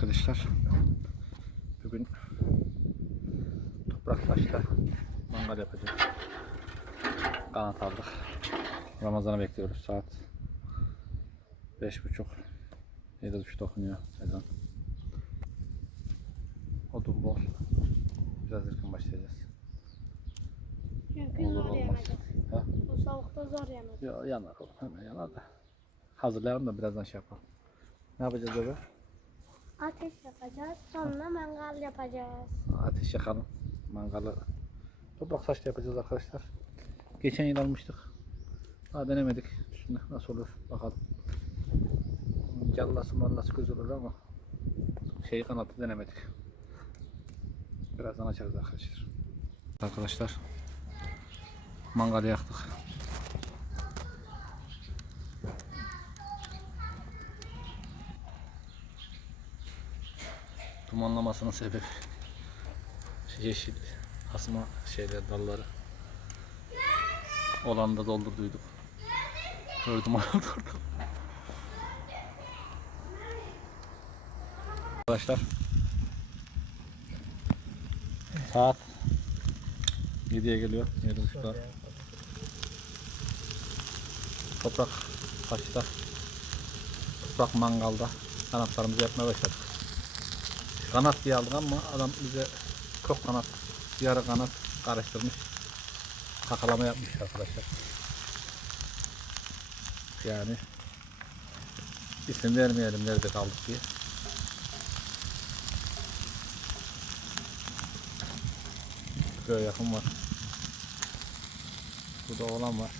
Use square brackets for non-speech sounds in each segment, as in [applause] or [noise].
arkadaşlar. Bugün toprak taşta mangal yapacağız. Kanat aldık. Ramazan'ı bekliyoruz saat beş buçuk. Yedi buçuk dokunuyor ezan. Odun bol. Biraz erken başlayacağız. Çünkü zor. Ha? Bu soğukta zor yemedik. Ya, yanar oğlum hemen yanar da. Hazırlayalım da birazdan şey yapalım. Ne yapacağız bebe? Ateş yapacağız. Sonra mangal yapacağız. Ateş yakalım. Mangalı toprak saçta yapacağız arkadaşlar. Geçen yıl almıştık. Daha denemedik. Üstünde nasıl olur bakalım. Callası mallası güzel olur ama şeyi kanatı denemedik. Birazdan açarız arkadaşlar. Arkadaşlar mangalı yaktık. Dumanlamasının sebebi yeşil asma şeyler dalları olan da doldurduyduk. Gördüm [laughs] doldurdum. Arkadaşlar saat 7'ye geliyor. 7.30'da. Toprak taşta toprak mangalda kanatlarımızı yapmaya başladık. Kanat diye aldık ama adam bize çok kanat, yarı kanat karıştırmış. Kakalama yapmış arkadaşlar. Yani isim vermeyelim nerede kaldık diye. Köye yakın var. Burada oğlan var.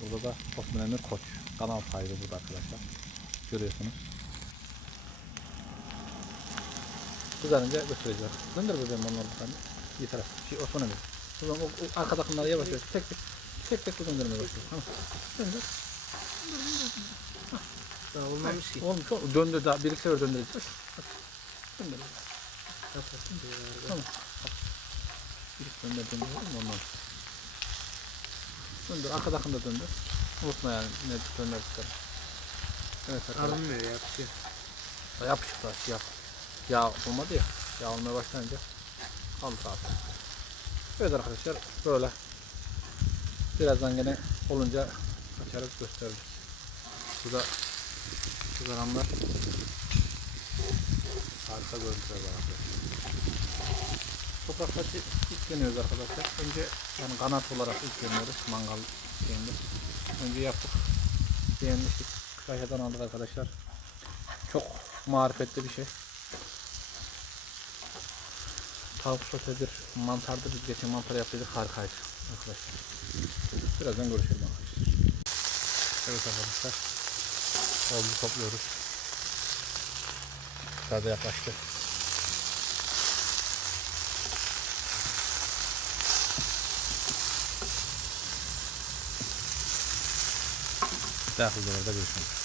Burada da Osman Emir Koç. Kanal sahibi burada arkadaşlar. Görüyorsunuz. Kızarınca götüreceğiz. Döndür bebeğim onları bir tane. Bir taraf. Şey, Osman Emir. O zaman o, o arkadakileri yavaş yavaş tek tek tek tek döndürmeye başlıyor. Tamam. Döndür. Daha olmamış ki. Olmuş. olmuş. Döndür daha bir iki sefer döndüreceğiz. Döndür. Kapatsın diyorlar. Tamam. Bir döndür döndür olur mu ondan? Döndür. Arkadakini de döndür. Unutma yani ne döndürdükleri. Evet arkadaşlar. Alınmıyor yapıyor. Ya Yapışık da yağ. Yağ olmadı ya. Yağ olmaya başlayınca kaldı abi. Evet arkadaşlar böyle. Birazdan gene olunca açarız gösteririz. Bu da kızaranlar. Harika görüntüler var arkadaşlar. Toprak saçı ilk deniyoruz arkadaşlar. Önce yani kanat olarak ilk deniyoruz mangal şeyinde. Önce yaptık. Beğenmiştik. Kayhadan aldık arkadaşlar. Çok marifetli bir şey. Tavuk sotedir, mantardır. Biz geçen mantar yapıyorduk. Harikaydı arkadaşlar. Birazdan görüşelim arkadaşlar. Evet arkadaşlar. Oldu topluyoruz. Sade yaklaştı. Daha hızlı görüşmek üzere.